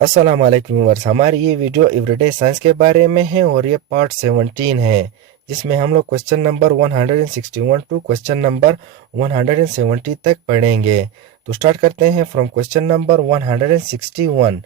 अस्सलाम वालेकुम व्यूअर्स। हमारी ये वीडियो एवरीडे साइंस के बारे में है और ये पार्ट 17 है, जिसमें हम लोग question number 161 to question number 170 तक पढ़ेंगे। तो स्टार्ट करते हैं from question number 161।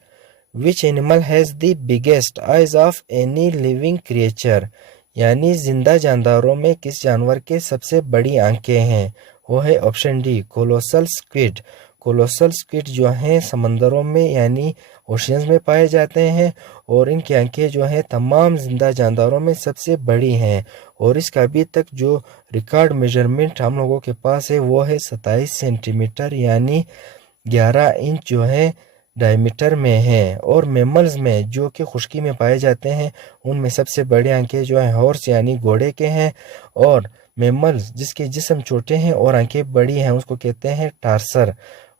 Which animal has the biggest eyes of any living creature, यानी जिंदा जानदारों में किस जानवर के सबसे बड़ी आंखें हैं? वो है option D, colossal squid. Colossal squid जो हैं समंदरों में यानी ओशियंस में पाए जाते हैं और इनकी आंखें जो हैं तमाम जिंदा जानदारों में सबसे बड़ी हैं। और इसका अभी तक जो रिकॉर्ड मेजरमेंट हम लोगों के पास है वो है 27 सेंटीमीटर यानी 11 इंच जो है डायमीटर में है। और मेमल्स में जो कि खुश्की में पाए जाते हैं उनमें सबसे बड़ी आंखें जो है हॉर्स यानी घोड़े के हैं। और मेमल्स जिसके जिस्म छोटे हैं और आंखें बड़ी हैं उसको कहते हैं टार्सर,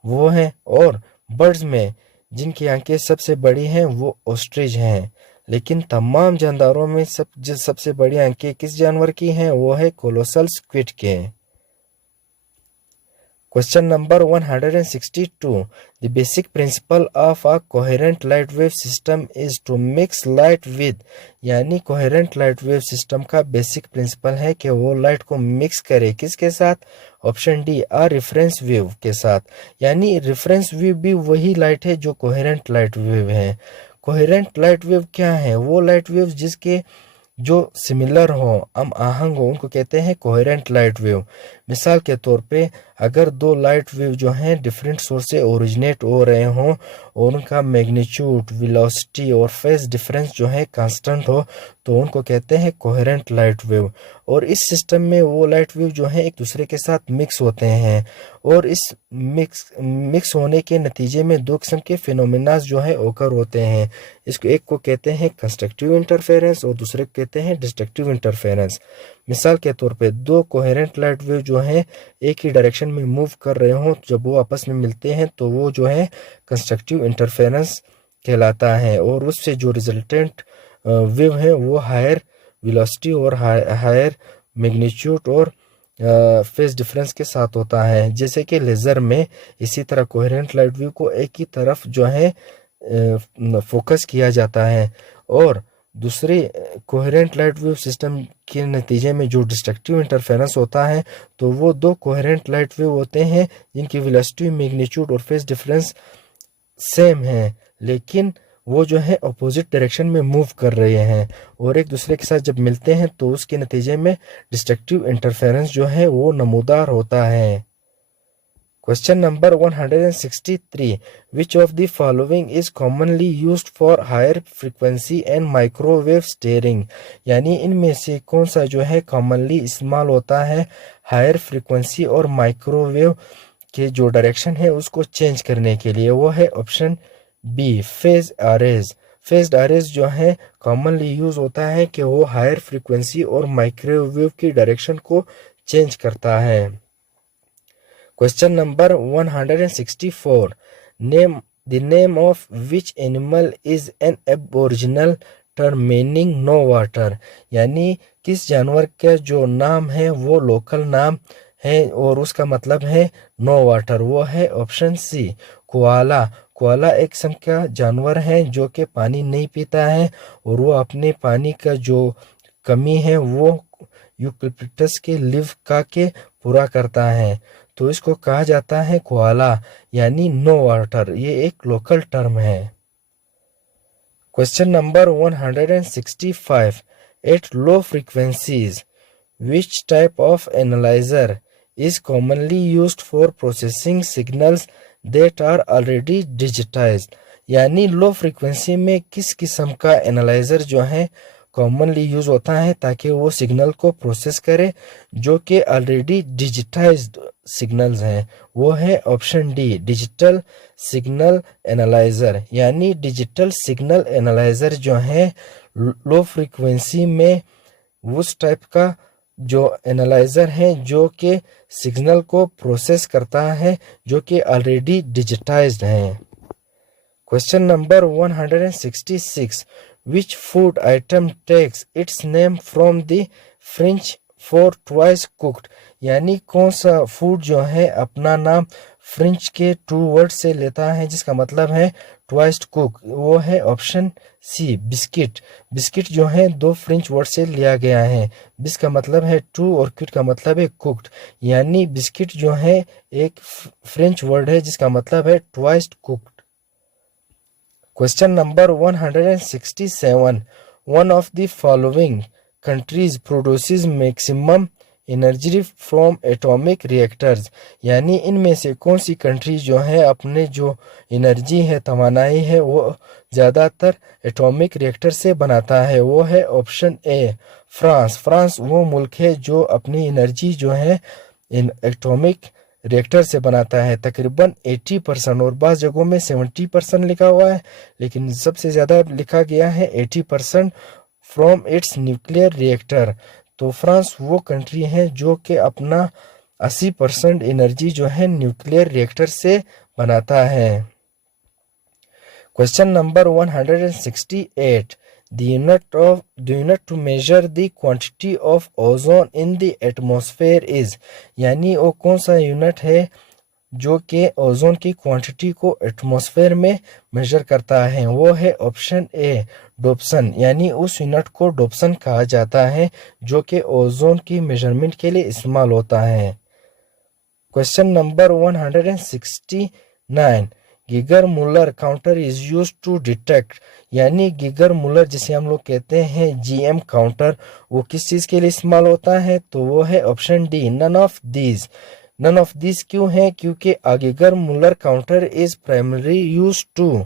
वो हैं। और बर्ड्स में जिनकी आंखें सबसे बड़ी हैं वो ऑस्ट्रिच हैं। लेकिन तमाम जानदारों में सबसे बड़ी आंखें किस जानवर की हैं? वो है कोलोसल स्क्विड के। Question number 162. The basic principle of a coherent light wave system is to mix light with, यानी coherent light wave system का basic principle है कि वो light को mix करे किसके साथ? Option D, a reference wave के साथ। यानी reference wave भी वही light है जो coherent light wave है। coherent light wave क्या है? वो light waves जिसके जो सिमिलर हो, हम आहंग हो, उनको कहते हैं कोहेरेंट लाइट वेव। मिसाल के तौर पे अगर दो लाइट वेव जो हैं डिफरेंट सोर्स से ओरिजिनेट हो रहे हों और उनका मैग्नीट्यूड, वेलोसिटी और फेज डिफरेंस जो है कांस्टेंट हो तो उनको कहते हैं कोहेरेंट लाइट वेव। और इस सिस्टम में वो लाइट वेव जो है एक दूसरे के साथ मिक्स होते हैं और इस मिक्स होने के नतीजे में दो किस्म के फिनोमेना जो है ओकर होते हैं। इसको एक को कहते हैं कंस्ट्रक्टिव इंटरफेरेंस और दूसरे को कहते हैं डिस्ट्रक्टिव इंटरफेरेंस। मिसाल के तौर पे दो कोहेरेंट लाइट वेव जो हैं एक ही डायरेक्शन में मूव कर रहे हों, जब वो आपस में मिलते हैं तो वो जो है कंस्ट्रक्टिव इंटरफेरेंस कहलाता है। और उससे जो रिजल्टेंट वेव है वो हायर वेलोसिटी और हायर मैग्नीट्यूड और फेज डिफरेंस के साथ होता है, जैसे कि लेज़र में। इसी तरह कोहेरेंट लाइट वेव को एक ही तरफ जो है फोकस किया जाता है। और दूसरी कोहेरेंट लाइट वेव सिस्टम के नतीजे में जो डिस्ट्रक्टिव इंटरफेरेंस होता है तो वो दो कोहेरेंट लाइट वेव होते हैं जिनकी वेलोसिटी, मैग्नीट्यूड और फेज डिफरेंस सेम है, लेकिन वो जो है अपोजिट डायरेक्शन में मूव कर रहे हैं और एक दूसरे के साथ जब मिलते हैं तो उसके नतीजे में डिस्ट्रक्टिव इंटरफेरेंस जो है वो नमूदार होता है। Question number 163. Which of the following is commonly used for higher frequency and microwave steering? यानी इनमें से कौन सा जो है commonly इस्तेमाल होता है हायर फ्रीक्वेंसी और माइक्रोवेव के जो डायरेक्शन है उसको चेंज करने के लिए? वो है option B, phase arrays. Phased arrays जो है कॉमनली यूज होता है कि वो हायर फ्रीक्वेंसी और माइक्रोवेव की डायरेक्शन को चेंज करता है। Question number 164. Name the name of which animal is an aboriginal term meaning no water, यानी किस जानवर का जो नाम है वो लोकल नाम है और उसका मतलब है नो वाटर? वो है ऑप्शन सी, कोआला। कोआला एक किस्म का जानवर है जो कि पानी नहीं पीता है और वो अपने पानी का जो कमी है वो यूकलिप्टस के लीफ का के पूरा करता है, तो इसको कहा जाता है कोआला यानी नो वाटर। ये एक लोकल टर्म है। Question number 165. At low frequencies which type of analyzer is commonly used for processing signals that are already digitized? यानी लो फ्रीक्वेंसी में किस किस्म का एनालाइजर जो है कॉमनली यूज होता है ताकि वो सिग्नल को प्रोसेस करे जो कि ऑलरेडी डिजिटाइज्ड सिग्नल्स हैं? वो है option D, digital signal analyser. यानी डिजिटल सिग्नल एनालाइजर जो है लो फ्रीक्वेंसी में उस टाइप का जो एनालाइजर है जो कि सिग्नल को प्रोसेस करता है जो कि ऑलरेडी डिजिटाइज्ड है। Question number 166. Which food item takes its name from the French for twice cooked? यानी कौन सा फूड जो है अपना नाम फ्रेंच के टू वर्ड से लेता है जिसका मतलब है ट्वाइस कुक, वो है ऑप्शन सी बिस्किट। बिस्किट जो है दो फ्रेंच वर्ड से लिया गया है। बिस का मतलब है टू और क्विट का मतलब है कुक्ड, यानी बिस्किट जो है एक फ्रेंच वर्ड है जिसका मतलब है twice cooked. Question number 167. One of the following countries produces maximum energy from atomic reactors, यानी इनमें से कौन सी कंट्री जो है अपने जो एनर्जी है, तवानाई है, वो ज़्यादातर एटॉमिक रिएक्टर से बनाता है। वो है ऑप्शन ए फ्रांस। फ्रांस वो मुल्क है जो अपनी एनर्जी जो है इन एटॉमिक रिएक्टर से बनाता है, तकरीबन 80%, और बाज़ जगहों में 70% लिखा हुआ है, लेकिन सबसे ज़्यादा लिखा गया है 80% फ्रॉम इट्स न्यूक्लियर रिएक्टर। तो फ्रांस वो कंट्री है जो कि अपना 80% एनर्जी जो है न्यूक्लियर रिएक्टर से बनाता है। Question number 168. The unit to measure the quantity of ozone in the atmosphere is, यानी वो कौन सा यूनिट है जो कि ओजोन की क्वांटिटी को एटमॉस्फेयर में मेजर करता है। वो है ऑप्शन ए डोप्सन, यानी उस यूनिट को डोप्सन कहा जाता है जो कि ओजोन की मेजरमेंट के लिए इस्तेमाल होता है। Question number 169. Geiger Muller counter is use to detect, यानी गिगर मुलर जिसे हम लोग कहते हैं जीएम काउंटर, वो किस चीज़ के लिए इस्तेमाल होता है? तो वो है option D none of these. None of this क्यों है? क्योंकि Geiger Muller counter is primary use to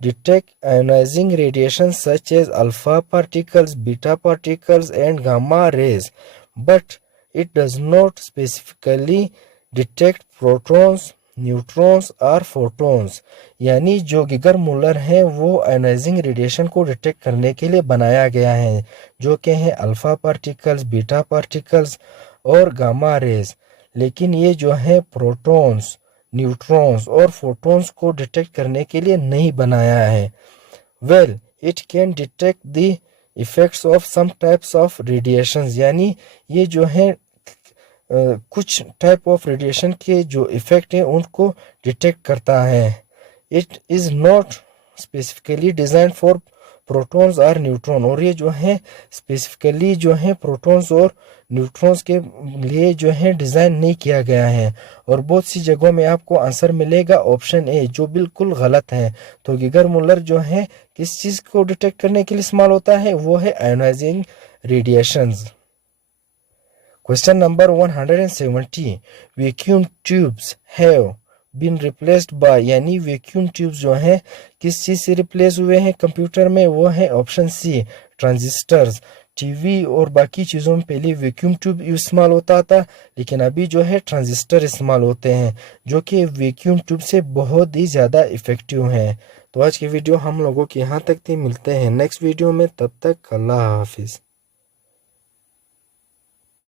detect ionising radiation such as alpha particles, beta particles and gamma rays, but it does not specifically detect protons, neutrons और photons, यानी जो Geiger Muller है वो ionizing radiation को detect करने के लिए बनाया गया है, जो कि हैं अल्फा पार्टिकल्स, बीटा पार्टिकल्स और गामा रेज, लेकिन ये जो है प्रोटॉन्स, न्यूट्रॉन्स और फोटॉन्स को डिटेक्ट करने के लिए नहीं बनाया है। Well it can detect the effects of some types of radiations, यानी ये जो है कुछ टाइप ऑफ रेडिएशन के जो इफेक्ट हैं उनको डिटेक्ट करता है। It is not specifically design for protons और न्यूट्रॉन, और ये जो है स्पेसिफिकली जो है प्रोटॉन्स और न्यूट्रॉन्स के लिए जो है डिज़ाइन नहीं किया गया है। और बहुत सी जगहों में आपको आंसर मिलेगा ऑप्शन ए, जो बिल्कुल गलत है। तो गिगर मुलर जो है किस चीज़ को डिटेक्ट करने के लिए इस्तेमाल होता है? वो है ionising radiations. Question number 170. Vacuum tubes have been replaced by, यानी वैक्यूम ट्यूब्स जो हैं किस चीज़ से रिप्लेस हुए हैं कंप्यूटर में? वो है ऑप्शन सी ट्रांजिस्टर्स। टीवी और बाकी चीज़ों में पहले वैक्यूम ट्यूब इस्तेमाल होता था, लेकिन अभी जो है ट्रांजिस्टर इस्तेमाल होते हैं, जो कि वैक्यूम ट्यूब से बहुत ही ज़्यादा इफ़ेक्टिव हैं। तो आज की वीडियो हम लोगों की यहाँ तक थी, मिलते हैं नेक्स्ट वीडियो में, तब तक अल्लाह हाफिज़।